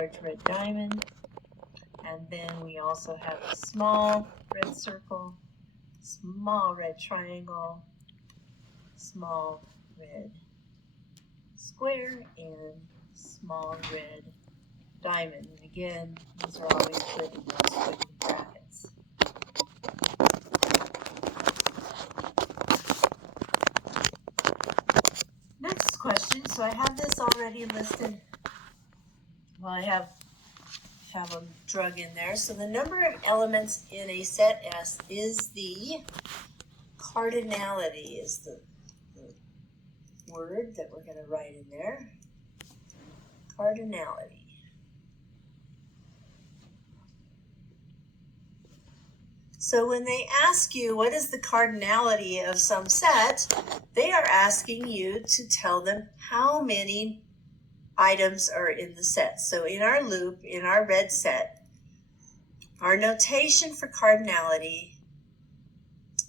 large red diamond. And then we also have a small red circle, small red triangle, small red square, and small red diamond. And again, these are always put in those squiggly brackets. Next question. So I have this already listed. Well, I have them drug in there. So the number of elements in a set S is the cardinality, is the word that we're going to write in there. Cardinality. So when they ask you what is the cardinality of some set, they are asking you to tell them how many items are in the set. So in our loop, in our red set, our notation for cardinality,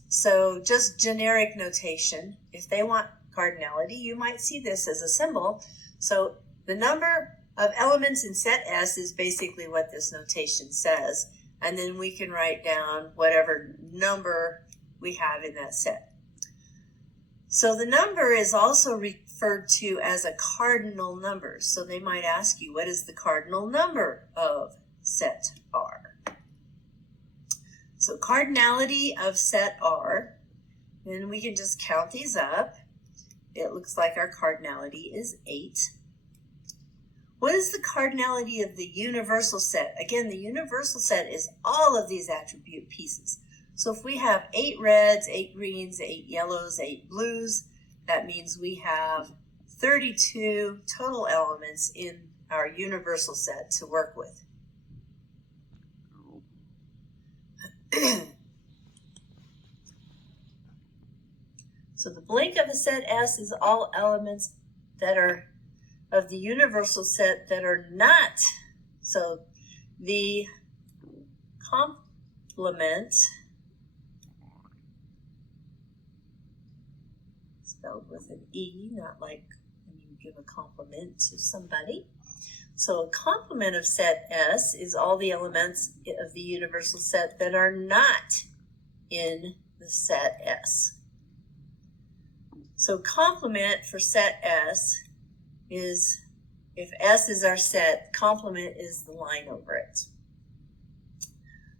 so just generic notation, if they want cardinality, you might see this as a symbol. So the number of elements in set S is basically what this notation says. And then we can write down whatever number we have in that set. So the number is also referred to as a cardinal number. So they might ask you, what is the cardinal number of set R? So cardinality of set R, and we can just count these up. It looks like our cardinality is 8. What is the cardinality of the universal set? Again, the universal set is all of these attribute pieces. So if we have 8 reds, 8 greens, 8 yellows, 8 blues, that means we have 32 total elements in our universal set to work with. So the blank of a set S is all elements that are of the universal set that are not. So the complement, spelled with an E, not like when you give a compliment to somebody. So a complement of set S is all the elements of the universal set that are not in the set S. So complement for set S is, if S is our set, complement is the line over it.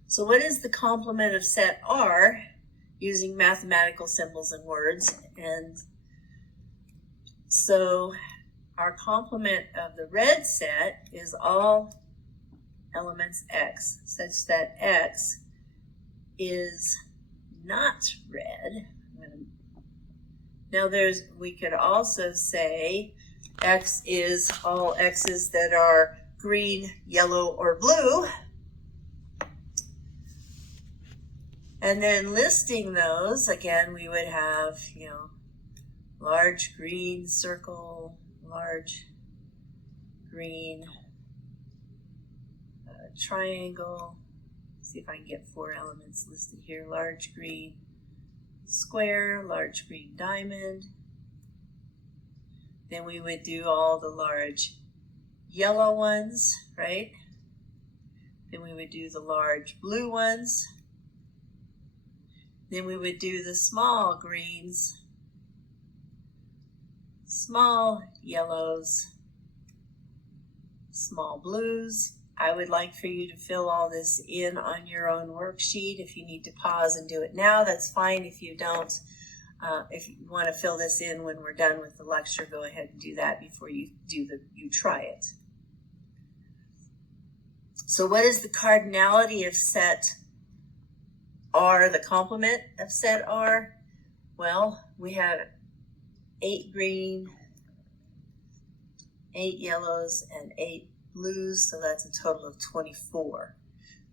So what is the complement of set R using mathematical symbols and words? And so our complement of the red set is all elements X, such that X is not red. Now we could also say X is all X's that are green, yellow, or blue. And then listing those, again, we would have, large green circle, large green triangle. See if I can get 4 elements listed here. Large green square, large green diamond. Then we would do all the large yellow ones, right? Then we would do the large blue ones. Then we would do the small greens, small yellows, small blues. I would like for you to fill all this in on your own worksheet. If you need to pause and do it now, that's fine. If you don't, if you want to fill this in when we're done with the lecture, go ahead and do that before you try it. So what is the cardinality of set R, the complement of set R? Well, we have 8 green, 8 yellows, and 8 blues, so that's a total of 24.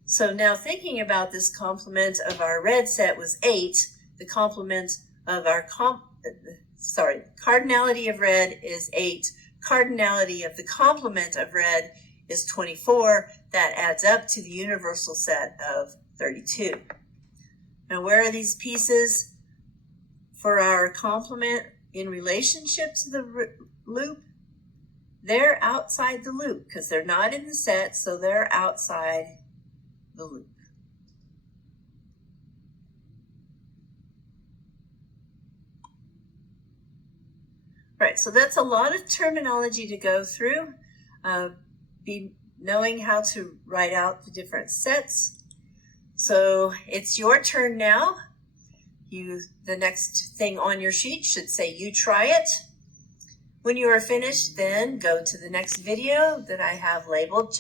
So now thinking about this complement of our red set was 8. The complement of our cardinality of red is 8. Cardinality of the complement of red is 24. That adds up to the universal set of 32. Now where are these pieces for our complement in relationship to the loop? they're outside the loop because they're not in the set, so they're outside the loop. Right, so that's a lot of terminology to go through. Be knowing how to write out the different sets. So it's your turn now. The next thing on your sheet should say you try it. When you are finished, then go to the next video that I have labeled